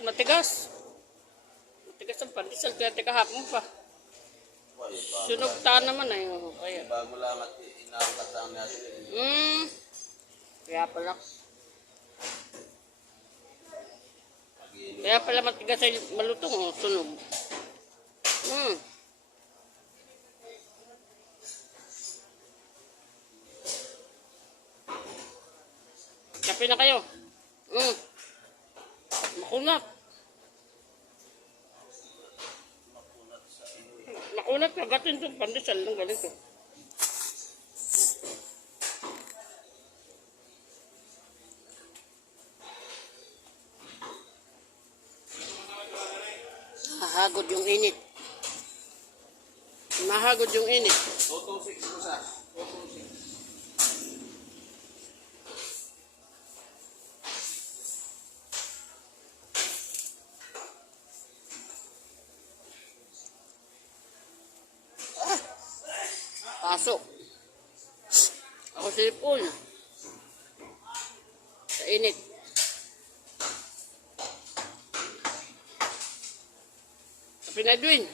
Matigas. Matigas ang pandesal. Kaya kahapon pa. Sunog ta naman ay. Kaya. Bago lang at inaangkat lang natin. Kaya pala. Kaya pala matigas ay malutong. Sunog. Kape na kayo. Makunat. Makunat. Kagatin itong pandesal ng ganito. Mahagod yung init. Mahagod yung init. 226 ko sa. 226. Pasok. Ako silipon. Sa init. Kape na Edwin.